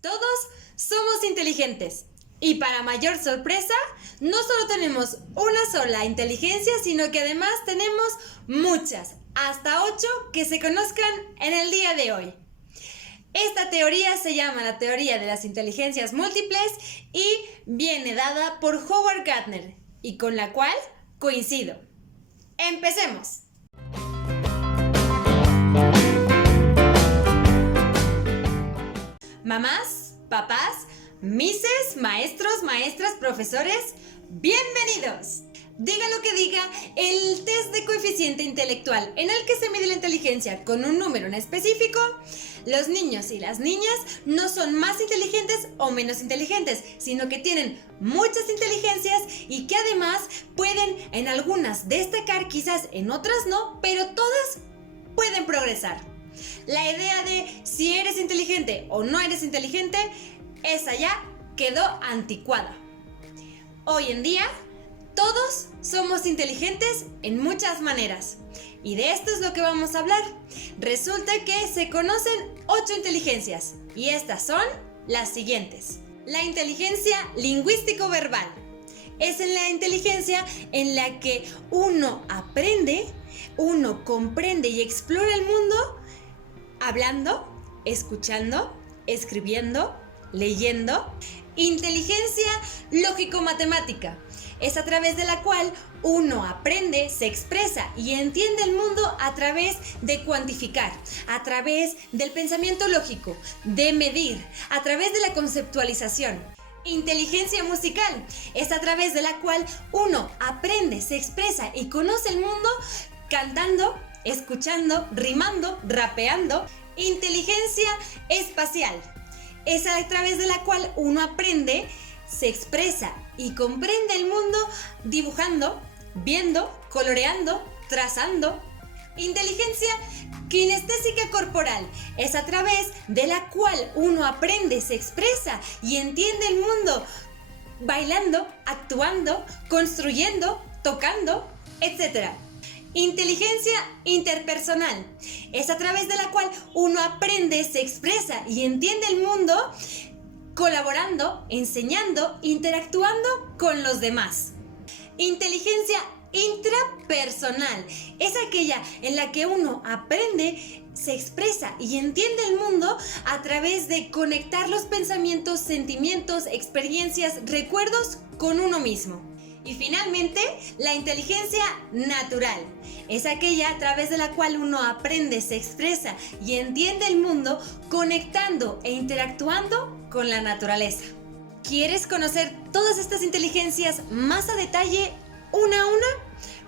Todos somos inteligentes. Y para mayor sorpresa, no solo tenemos una sola inteligencia, sino que además tenemos muchas, hasta 8 que se conozcan en el día de hoy. Esta teoría se llama la teoría de las inteligencias múltiples y viene dada por Howard Gardner, y con la cual coincido. ¡Empecemos! Mamás, papás, mises, maestros, maestras, profesores, ¡bienvenidos! Diga lo que diga, el test de coeficiente intelectual en el que se mide la inteligencia con un número en específico, los niños y las niñas no son más inteligentes o menos inteligentes, sino que tienen muchas inteligencias y que además pueden en algunas destacar, quizás en otras no, pero todas pueden progresar. La idea de si eres inteligente o no eres inteligente, esa ya quedó anticuada. Hoy en día, todos somos inteligentes en muchas maneras. Y de esto es lo que vamos a hablar. Resulta que se conocen 8 inteligencias. Y estas son las siguientes. La inteligencia lingüístico-verbal. Es la inteligencia en la que uno aprende, uno comprende y explora el mundo hablando, escuchando, escribiendo, leyendo. Inteligencia lógico-matemática. Es a través de la cual uno aprende, se expresa y entiende el mundo a través de cuantificar, a través del pensamiento lógico, de medir, a través de la conceptualización. Inteligencia musical es a través de la cual uno aprende, se expresa y conoce el mundo cantando, escuchando, rimando, rapeando. Inteligencia espacial es a través de la cual uno aprende, se expresa y comprende el mundo dibujando, viendo, coloreando, trazando. Inteligencia kinestésica corporal es a través de la cual uno aprende, se expresa y entiende el mundo bailando, actuando, construyendo, tocando, etc. Inteligencia interpersonal es a través de la cual uno aprende, se expresa y entiende el mundo colaborando, enseñando, interactuando con los demás. Inteligencia intrapersonal es aquella en la que uno aprende, se expresa y entiende el mundo a través de conectar los pensamientos, sentimientos, experiencias, recuerdos con uno mismo. Y finalmente, la inteligencia natural es aquella a través de la cual uno aprende, se expresa y entiende el mundo conectando e interactuando con la naturaleza. ¿Quieres conocer todas estas inteligencias más a detalle, una a una?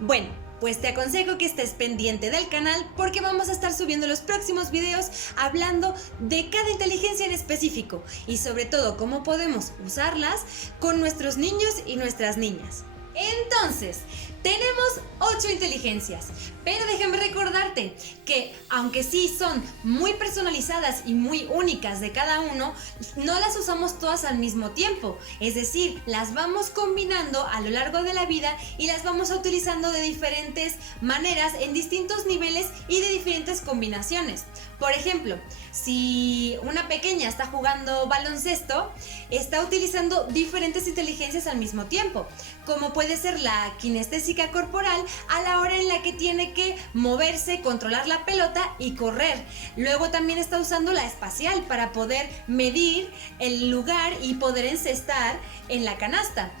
Bueno, pues te aconsejo que estés pendiente del canal porque vamos a estar subiendo los próximos videos hablando de cada inteligencia en específico y sobre todo cómo podemos usarlas con nuestros niños y nuestras niñas. Entonces, tenemos 8 inteligencias, pero déjame recordarte que aunque sí son muy personalizadas y muy únicas de cada uno, no las usamos todas al mismo tiempo. Es decir, las vamos combinando a lo largo de la vida y las vamos utilizando de diferentes maneras, en distintos niveles y de diferentes combinaciones. Por ejemplo, si una pequeña está jugando baloncesto, está utilizando diferentes inteligencias al mismo tiempo, como puede ser la kinestésica corporal a la hora en la que tiene que moverse, controlar la pelota y correr. Luego también está usando la espacial para poder medir el lugar y poder encestar en la canasta.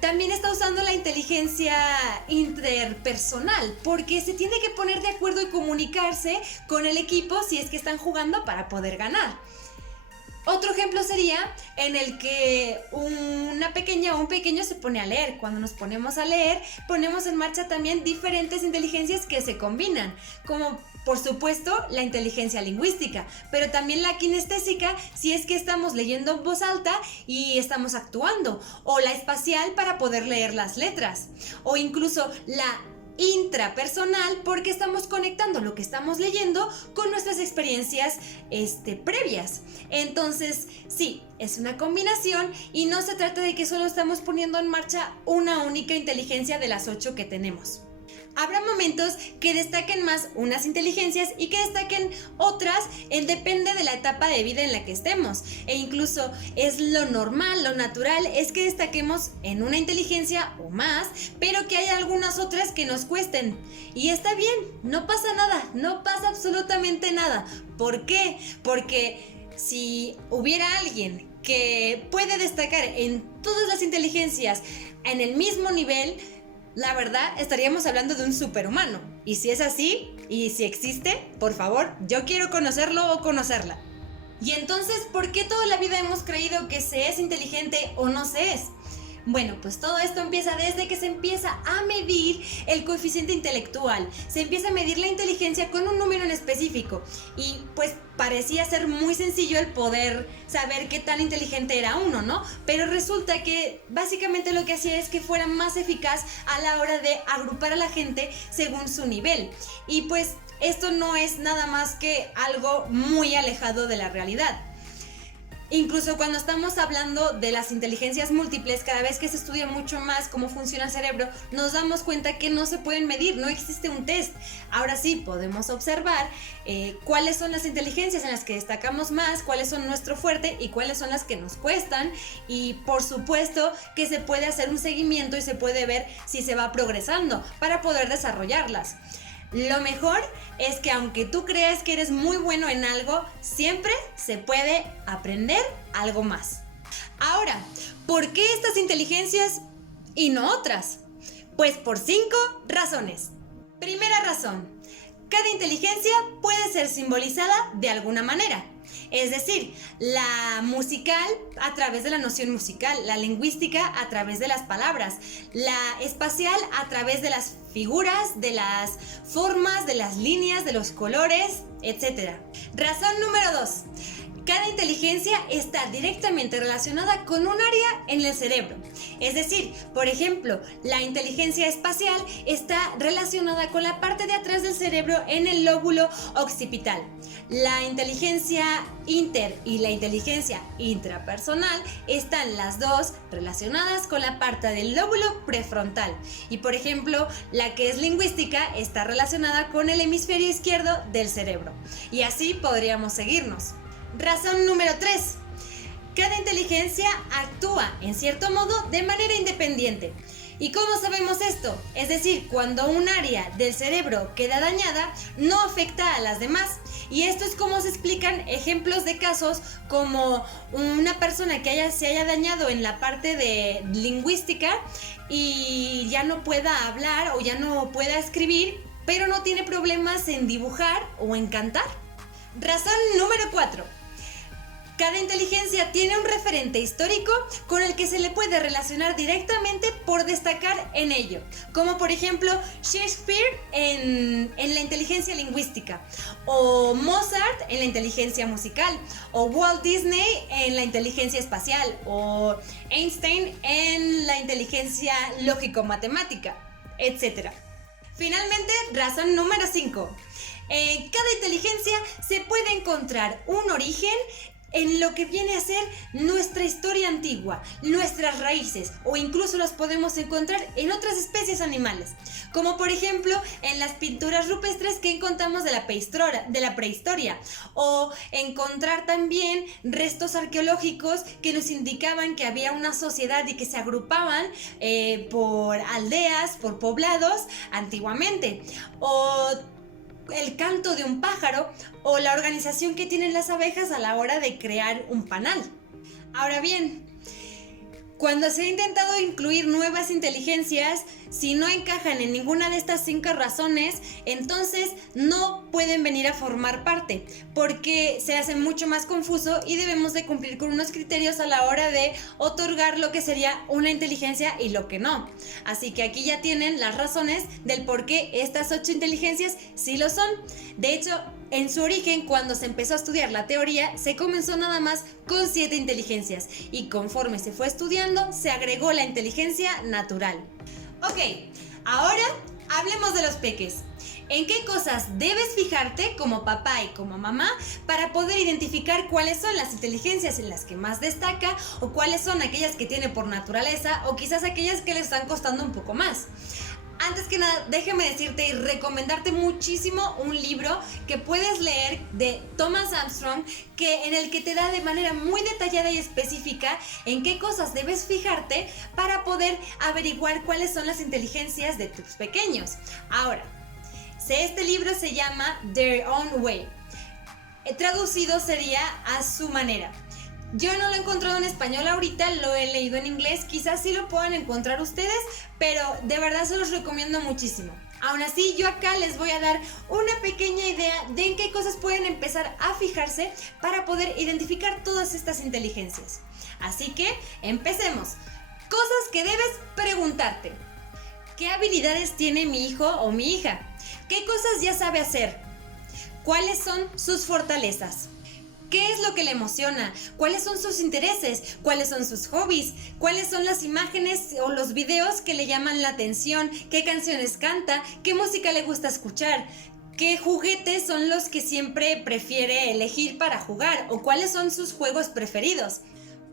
También está usando la inteligencia interpersonal porque se tiene que poner de acuerdo y comunicarse con el equipo si es que están jugando para poder ganar. Otro ejemplo sería en el que una pequeña o un pequeño se pone a leer. Cuando nos ponemos a leer, ponemos en marcha también diferentes inteligencias que se combinan, como por supuesto la inteligencia lingüística, pero también la kinestésica si es que estamos leyendo en voz alta y estamos actuando, o la espacial para poder leer las letras, o incluso la intrapersonal porque estamos conectando lo que estamos leyendo con nuestras experiencias previas. Entonces, sí, es una combinación y no se trata de que solo estamos poniendo en marcha una única inteligencia de las 8 que tenemos. Habrá momentos que destaquen más unas inteligencias y que destaquen otras, depende de la etapa de vida en la que estemos. E incluso es lo normal, lo natural es que destaquemos en una inteligencia o más, pero que haya algunas otras que nos cuesten. Y está bien, no pasa nada, no pasa absolutamente nada. ¿Por qué? Porque si hubiera alguien que puede destacar en todas las inteligencias en el mismo nivel, la verdad, estaríamos hablando de un superhumano. Y si es así, y si existe, por favor, yo quiero conocerlo o conocerla. Y entonces, ¿por qué toda la vida hemos creído que se es inteligente o no se es? Bueno, pues todo esto empieza desde que se empieza a medir el coeficiente intelectual. Se empieza a medir la inteligencia con un número en específico. Y pues parecía ser muy sencillo el poder saber qué tan inteligente era uno, ¿no? Pero resulta que básicamente lo que hacía es que fuera más eficaz a la hora de agrupar a la gente según su nivel. Y pues esto no es nada más que algo muy alejado de la realidad. Incluso cuando estamos hablando de las inteligencias múltiples, cada vez que se estudia mucho más cómo funciona el cerebro, nos damos cuenta que no se pueden medir, no existe un test. Ahora sí, podemos observar cuáles son las inteligencias en las que destacamos más, cuáles son nuestro fuerte y cuáles son las que nos cuestan. Y por supuesto que se puede hacer un seguimiento y se puede ver si se va progresando para poder desarrollarlas. Lo mejor es que aunque tú creas que eres muy bueno en algo, siempre se puede aprender algo más. Ahora, ¿por qué estas inteligencias y no otras? Pues por 5 razones. Primera razón, cada inteligencia puede ser simbolizada de alguna manera. Es decir, la musical a través de la noción musical, la lingüística a través de las palabras, la espacial a través de las figuras, de las formas, de las líneas, de los colores, etc. Razón número 2. Cada inteligencia está directamente relacionada con un área en el cerebro. Es decir, por ejemplo, la inteligencia espacial está relacionada con la parte de atrás del cerebro en el lóbulo occipital. La inteligencia inter y la inteligencia intrapersonal están las dos relacionadas con la parte del lóbulo prefrontal. Y por ejemplo, la que es lingüística está relacionada con el hemisferio izquierdo del cerebro. Y así podríamos seguirnos. Razón número 3. Cada inteligencia actúa, en cierto modo, de manera independiente. ¿Y cómo sabemos esto? Es decir, cuando un área del cerebro queda dañada, no afecta a las demás. Y esto es como se explican ejemplos de casos como una persona que se haya dañado en la parte de lingüística y ya no pueda hablar o ya no pueda escribir, pero no tiene problemas en dibujar o en cantar. Razón número 4. Cada inteligencia tiene un referente histórico con el que se le puede relacionar directamente por destacar en ello, como por ejemplo Shakespeare en la inteligencia lingüística, o Mozart en la inteligencia musical, o Walt Disney en la inteligencia espacial, o Einstein en la inteligencia lógico-matemática, etc. Finalmente, razón número 5. En cada inteligencia se puede encontrar un origen en lo que viene a ser nuestra historia antigua, nuestras raíces, o incluso las podemos encontrar en otras especies animales, como por ejemplo en las pinturas rupestres que encontramos de la prehistoria, o encontrar también restos arqueológicos que nos indicaban que había una sociedad y que se agrupaban por aldeas, por poblados antiguamente, o el canto de un pájaro o la organización que tienen las abejas a la hora de crear un panal. Ahora bien, cuando se ha intentado incluir nuevas inteligencias, si no encajan en ninguna de estas 5 razones, entonces no pueden venir a formar parte, porque se hace mucho más confuso y debemos de cumplir con unos criterios a la hora de otorgar lo que sería una inteligencia y lo que no. Así que aquí ya tienen las razones del por qué estas 8 inteligencias sí lo son. De hecho, en su origen, cuando se empezó a estudiar la teoría, se comenzó nada más con 7 inteligencias y conforme se fue estudiando, se agregó la inteligencia natural. Ok, ahora hablemos de los peques. ¿En qué cosas debes fijarte como papá y como mamá para poder identificar cuáles son las inteligencias en las que más destaca o cuáles son aquellas que tiene por naturaleza o quizás aquellas que le están costando un poco más? Antes que nada, déjame decirte y recomendarte muchísimo un libro que puedes leer de Thomas Armstrong, en el que te da de manera muy detallada y específica en qué cosas debes fijarte para poder averiguar cuáles son las inteligencias de tus pequeños. Ahora, este libro se llama Their Own Way. Traducido sería a su manera. Yo no lo he encontrado en español ahorita, lo he leído en inglés, quizás sí lo puedan encontrar ustedes, pero de verdad se los recomiendo muchísimo. Aún así, yo acá les voy a dar una pequeña idea de en qué cosas pueden empezar a fijarse para poder identificar todas estas inteligencias. Así que, empecemos. Cosas que debes preguntarte. ¿Qué habilidades tiene mi hijo o mi hija? ¿Qué cosas ya sabe hacer? ¿Cuáles son sus fortalezas? ¿Qué es lo que le emociona? ¿Cuáles son sus intereses? ¿Cuáles son sus hobbies? ¿Cuáles son las imágenes o los videos que le llaman la atención? ¿Qué canciones canta? ¿Qué música le gusta escuchar? ¿Qué juguetes son los que siempre prefiere elegir para jugar? ¿O cuáles son sus juegos preferidos?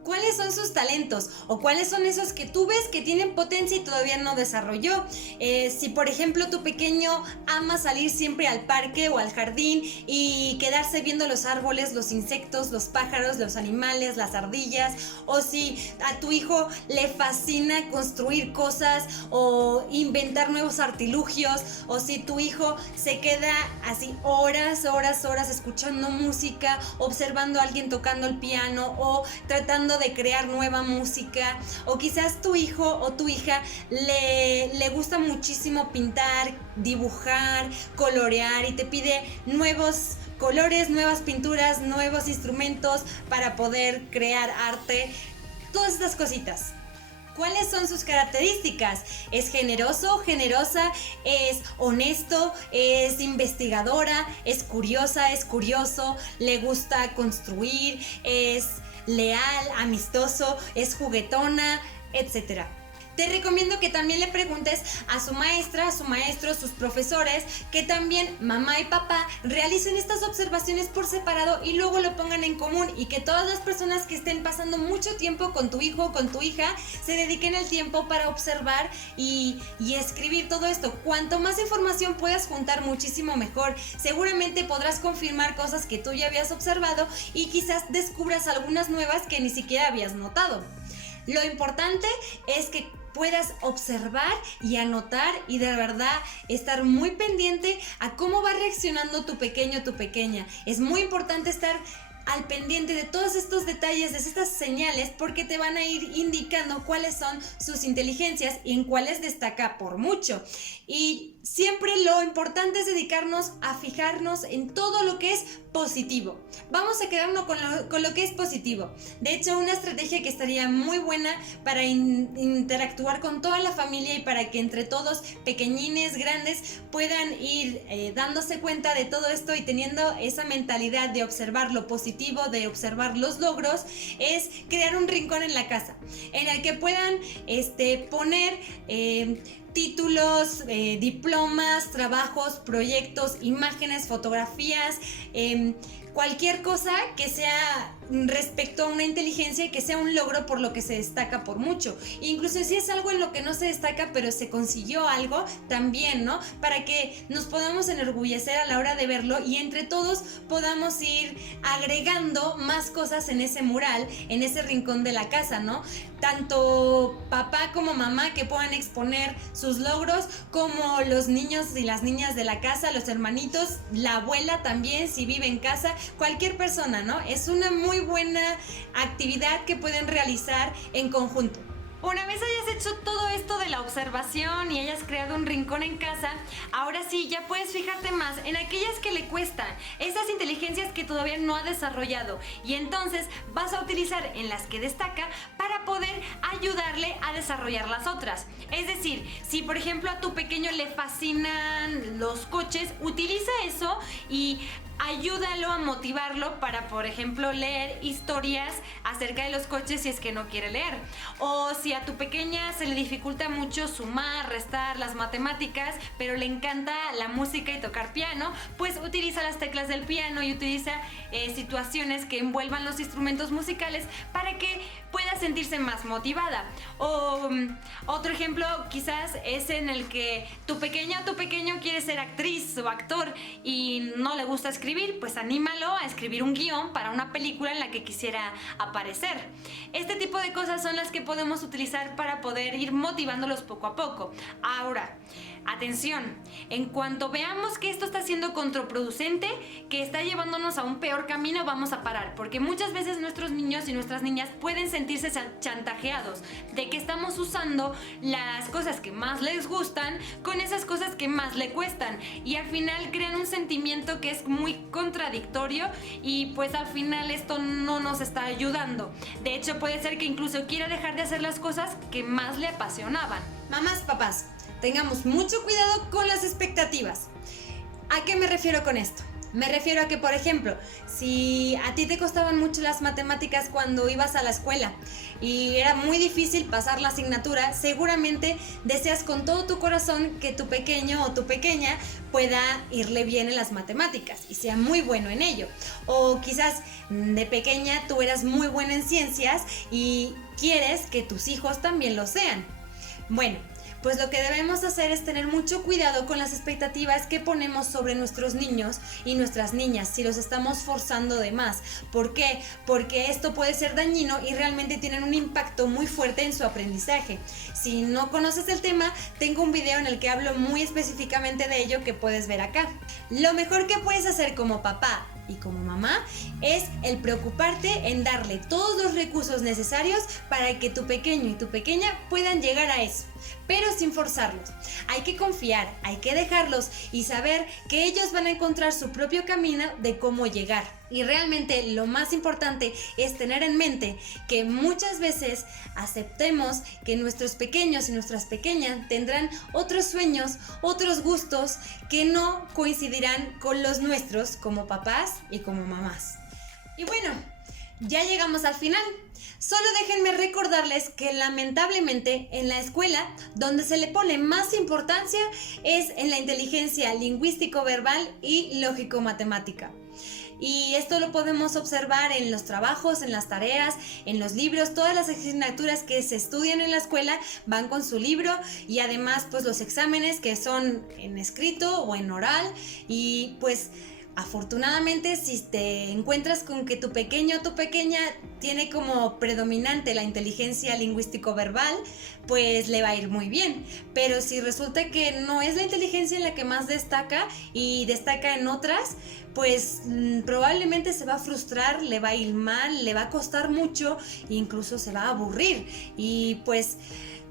¿Cuáles son sus talentos? ¿O cuáles son esos que tú ves que tienen potencia y todavía no desarrolló? Si por ejemplo tu pequeño ama salir siempre al parque o al jardín y quedarse viendo los árboles, los insectos, los pájaros, los animales, las ardillas, o si a tu hijo le fascina construir cosas o inventar nuevos artilugios, o si tu hijo se queda así horas escuchando música, observando a alguien tocando el piano o tratando de crear nueva música, o quizás tu hijo o tu hija le gusta muchísimo pintar, dibujar, colorear y te pide nuevos colores, nuevas pinturas, nuevos instrumentos para poder crear arte, todas estas cositas. ¿Cuáles son sus características? ¿Es generoso, generosa? ¿Es honesto? ¿Es investigadora? ¿Es curiosa? ¿Es curioso? ¿Le gusta construir? ¿Es leal, amistoso? ¿Es juguetona? Etcétera. Te recomiendo que también le preguntes a su maestra, a su maestro, sus profesores, que también mamá y papá realicen estas observaciones por separado y luego lo pongan en común, y que todas las personas que estén pasando mucho tiempo con tu hijo o con tu hija se dediquen el tiempo para observar y escribir todo esto. Cuanto más información puedas juntar, muchísimo mejor. Seguramente podrás confirmar cosas que tú ya habías observado y quizás descubras algunas nuevas que ni siquiera habías notado. Lo importante es que puedas observar y anotar y de verdad estar muy pendiente a cómo va reaccionando tu pequeño o tu pequeña. Es muy importante estar al pendiente de todos estos detalles, de estas señales, porque te van a ir indicando cuáles son sus inteligencias y en cuáles destaca por mucho. Y siempre lo importante es dedicarnos a fijarnos en todo lo que es positivo. Vamos a quedarnos con lo que es positivo. De hecho, una estrategia que estaría muy buena para interactuar con toda la familia y para que entre todos, pequeñines, grandes, puedan ir dándose cuenta de todo esto y teniendo esa mentalidad de observar lo positivo, de observar los logros, es crear un rincón en la casa en el que puedan poner títulos, diplomas, trabajos, proyectos, imágenes, fotografías, cualquier cosa que sea respecto a una inteligencia y que sea un logro por lo que se destaca por mucho. Incluso si es algo en lo que no se destaca pero se consiguió algo, también, ¿no? Para que nos podamos enorgullecer a la hora de verlo y entre todos podamos ir agregando más cosas en ese mural, en ese rincón de la casa, ¿no? Tanto papá como mamá que puedan exponer sus logros, como los niños y las niñas de la casa, los hermanitos, la abuela también si vive en casa, cualquier persona, ¿no? Es una muy buena actividad que pueden realizar en conjunto. Una vez hayas hecho todo esto de la observación y hayas creado un rincón en casa, ahora sí ya puedes fijarte más en aquellas que le cuestan, esas inteligencias que todavía no ha desarrollado, y entonces vas a utilizar en las que destaca para poder ayudarle a desarrollar las otras. Es decir, si por ejemplo a tu pequeño le fascinan los coches, utiliza eso y ayúdalo a motivarlo para, por ejemplo, leer historias acerca de los coches si es que no quiere leer. O si a tu pequeña se le dificulta mucho sumar, restar, las matemáticas, pero le encanta la música y tocar piano, pues utiliza las teclas del piano y utiliza situaciones que envuelvan los instrumentos musicales para que pueda sentirse más motivada. O otro ejemplo quizás es en el que tu pequeña o tu pequeño quiere ser actriz o actor y no le gusta escribir, pues anímalo a escribir un guión para una película en la que quisiera aparecer. Este tipo de cosas son las que podemos utilizar para poder ir motivándolos poco a poco. Ahora, atención, en cuanto veamos que esto está siendo contraproducente, que está llevándonos a un peor camino, vamos a parar, porque muchas veces nuestros niños y nuestras niñas pueden sentirse chantajeados de que estamos usando las cosas que más les gustan con esas cosas que más le cuestan, y al final crean un sentimiento que es muy contradictorio y pues al final esto no nos está ayudando. De hecho, puede ser que incluso quiera dejar de hacer las cosas que más le apasionaban. Mamás, papás, tengamos mucho cuidado con las expectativas. ¿A qué me refiero con esto? Me refiero a que, por ejemplo, si a ti te costaban mucho las matemáticas cuando ibas a la escuela y era muy difícil pasar la asignatura, seguramente deseas con todo tu corazón que tu pequeño o tu pequeña pueda irle bien en las matemáticas y sea muy bueno en ello. O quizás de pequeña tú eras muy buena en ciencias y quieres que tus hijos también lo sean. Bueno, pues lo que debemos hacer es tener mucho cuidado con las expectativas que ponemos sobre nuestros niños y nuestras niñas si los estamos forzando de más. ¿Por qué? Porque esto puede ser dañino y realmente tienen un impacto muy fuerte en su aprendizaje. Si no conoces el tema, tengo un video en el que hablo muy específicamente de ello que puedes ver acá. Lo mejor que puedes hacer como papá y como mamá es el preocuparte en darle todos los recursos necesarios para que tu pequeño y tu pequeña puedan llegar a eso, pero sin forzarlos. Hay que confiar, hay que dejarlos y saber que ellos van a encontrar su propio camino de cómo llegar. Y realmente lo más importante es tener en mente que muchas veces aceptemos que nuestros pequeños y nuestras pequeñas tendrán otros sueños, otros gustos que no coincidirán con los nuestros como papás y como mamás. Y bueno, ya llegamos al final. Solo déjenme recordarles que lamentablemente en la escuela donde se le pone más importancia es en la inteligencia lingüístico-verbal y lógico-matemática. Y esto lo podemos observar en los trabajos, en las tareas, en los libros. Todas las asignaturas que se estudian en la escuela van con su libro y además pues los exámenes que son en escrito o en oral. Y pues afortunadamente, si te encuentras con que tu pequeño o tu pequeña tiene como predominante la inteligencia lingüístico-verbal, pues le va a ir muy bien. Pero si resulta que no es la inteligencia en la que más destaca y destaca en otras, pues probablemente se va a frustrar, le va a ir mal, le va a costar mucho e incluso se va a aburrir. Y pues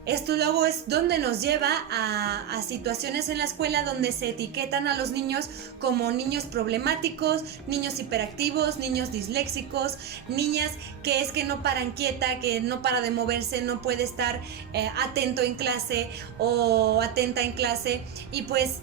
esto luego es donde nos lleva a situaciones en la escuela donde se etiquetan a los niños como niños problemáticos, niños hiperactivos, niños disléxicos, niñas que es que no paran quieta, que no para de moverse, no puede estar atento en clase o atenta en clase. Y pues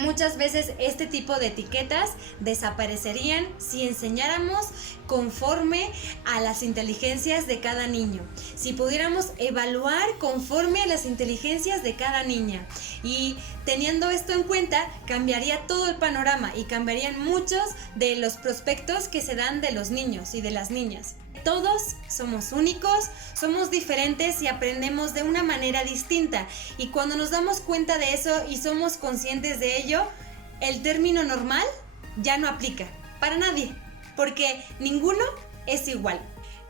muchas veces este tipo de etiquetas desaparecerían si enseñáramos conforme a las inteligencias de cada niño, si pudiéramos evaluar conforme a las inteligencias de cada niña. Y teniendo esto en cuenta, cambiaría todo el panorama y cambiarían muchos de los prospectos que se dan de los niños y de las niñas. Todos somos únicos, somos diferentes y aprendemos de una manera distinta. Y cuando nos damos cuenta de eso y somos conscientes de ello, el término normal ya no aplica para nadie, porque ninguno es igual.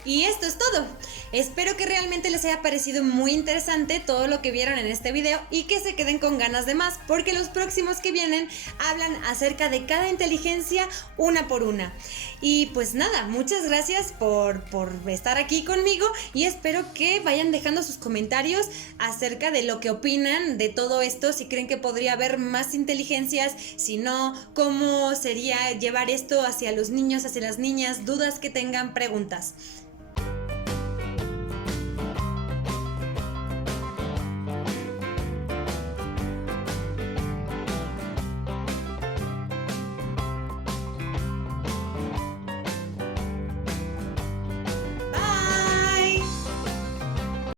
Y esto es todo. Espero que realmente les haya parecido muy interesante todo lo que vieron en este video y que se queden con ganas de más, porque los próximos que vienen hablan acerca de cada inteligencia una por una. Y pues nada, muchas gracias por estar aquí conmigo y espero que vayan dejando sus comentarios acerca de lo que opinan de todo esto, si creen que podría haber más inteligencias, si no, cómo sería llevar esto hacia los niños, hacia las niñas, dudas que tengan, preguntas.